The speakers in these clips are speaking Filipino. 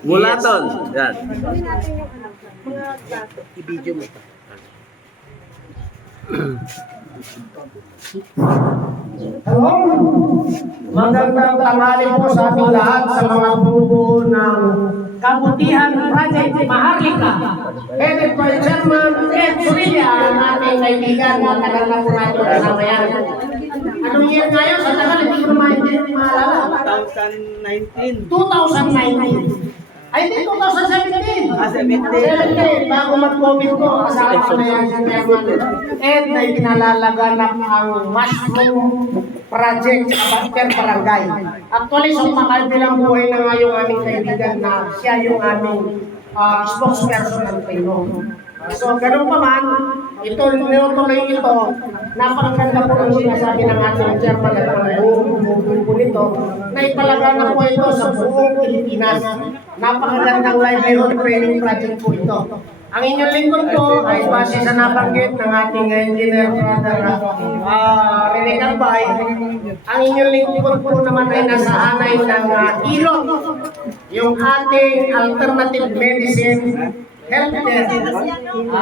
Mulaton. Yan. Gawin natin yung mga plato. I-video mo ito. Hello! Magandang tanghali po sa ating lahat sa mga bubuo ng Kabutihan Project Maharlika. Headed by Chairman Ed Surilla, ang ating kaibigan, matagal na po natin kasama yan. Anong year ngayon? Sa tagal, hindi ko maalala. 2019. 2019. Ay, hindi, 2017. 17. Bago mag-COVID ko, kasama ko na yan si Chairman. And ay pinalalaganap ang mushroom project sa Bater Barangay. Actually, so makabilang buhay na nga yung aming kaibigan na siya yung aming spokesperson ng Pino. So, ganun pa man, ito, ninutuloy ito, napakaganda po ang sinasabi ng ating chairman at ang buong po nito, na ipalaganap po ito sa buong Pilipinas. Napakagandang livelihood training project po ito. Ang inyong lingkod po ay base sa nabanggit ng ating engineer brother Rene Carbay. Ang inyong lingkod po naman ay nasa hanay ng ilot, yung ating alternative medicine healthcare.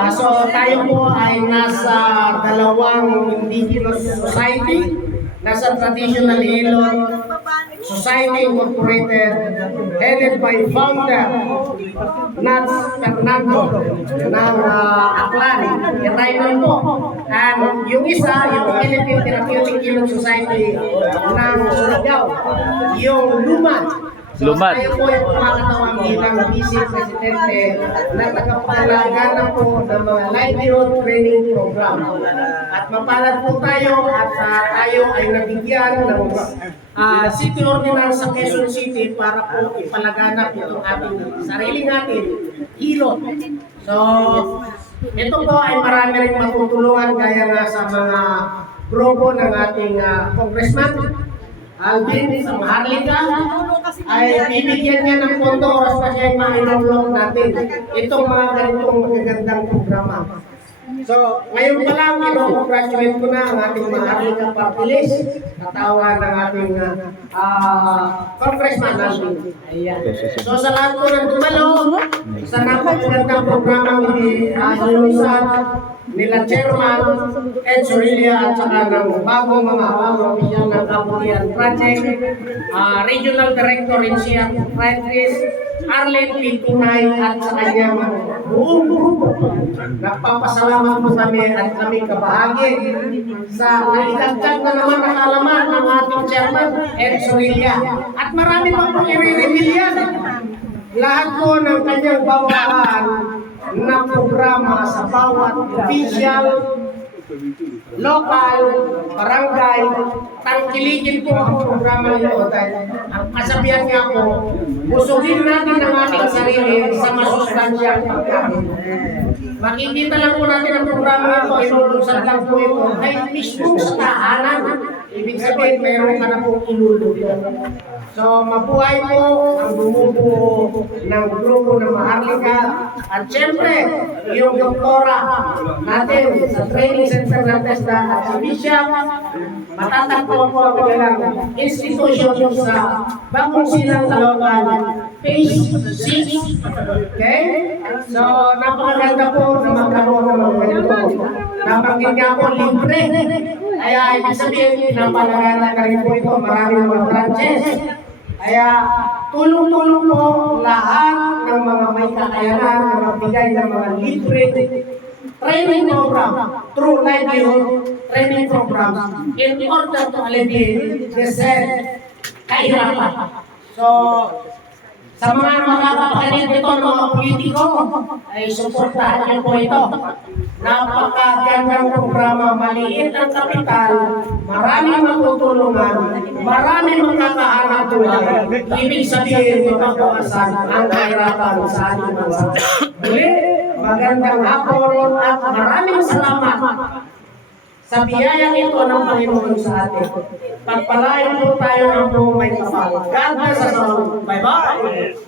So tayo po ay nasa dalawang indigenous society, nasa traditional Ilot Society Incorporated, headed by founder Nats Fernando ng Aklan, Iraynol po. And yung isa, yung Philippine Therapeutic Ilot Society ng Surigao, yung Lumad. So, Lumad. tayo po yung makakatawang bilang Vice Presidente na tagapangalaga na po ng mga livelihood training program. At mapalad po tayo at tayo ay nabigyan ng City Ordinance sa Quezon City para po ipalaganap itong ating sarili natin, hilot. So, ito po ay marami rin matutulungan gaya nga sa mga grupo ng ating congressman. Alvin sa Maharlika ay bibigyan niya ng pondo oras pa siya ay ma-enroll natin itong mga ganitong magagandang programa. So, ngayon pa lang, ino-congratulate ko na ang ating Maharlika Party List, katawan ng ating Congressman Alvin. Ayan. So, sa lahat po ng dumalo, sa napakagandang programa inuusan nila Chairman Ed Surilla at saka ng bagong mga hawang opisyal ng Kabutihan Project, Regional Director in Siak Francis, Arlene Pintunay at sa kanyang buong grupo. Nagpapasalamat po kami at kami kabahagi sa naidagdag na naman na kaalaman ng ating Chairman Ed Surilla. At marami pa pong i-reveal yan. Lahat po ng kanyang bawaan na programa sa bawat official, local, barangay, tangkilikin po ang programa nito dahil ang kasabihan nga po, busugin natin ang ating sarili sa masustansyang pagkain. Makikita lang po natin ang programa ito, inulusad lang po ito, ay mismo sa tahanan. Ibig sabihin, mayroon ka na po iluluto. So, mabuhay po ang bumubuo ng grupo ng Maharlika. At syempre, yung doktora natin sa training center ng TESDA at sa Bishop, matatagpuan po ang kanilang institution sa Bagong Silang Caloocan, Phase 6. Okay? So, napakaganda po na magkaroon ng mga ganito. Nabanggit nga po, libre. Kaya, ibig sabihin, pinapalagalan na rin po ito. Maraming mga branches. Kaya tulong-tulong po lahat ng mga may kakayanan na magbigay ng mga libre training program through livelihood training programs in order to alleviate the said kahirapan. So, sa mga makakapakinig nito ng mga politiko, ay suportahan niyo po ito. Napakagandang programa, maliit ang kapital, maraming matutulungan, maraming makakahanap buhay. Ibig sabihin, mapapawasan ang kahirapan sa ating bansa. Muli, magandang hapon at maraming salamat sa biyayang ito ng Panginoon sa atin. Pagpalain po tayo ng buong may kapal. God bless us all. Bye-bye!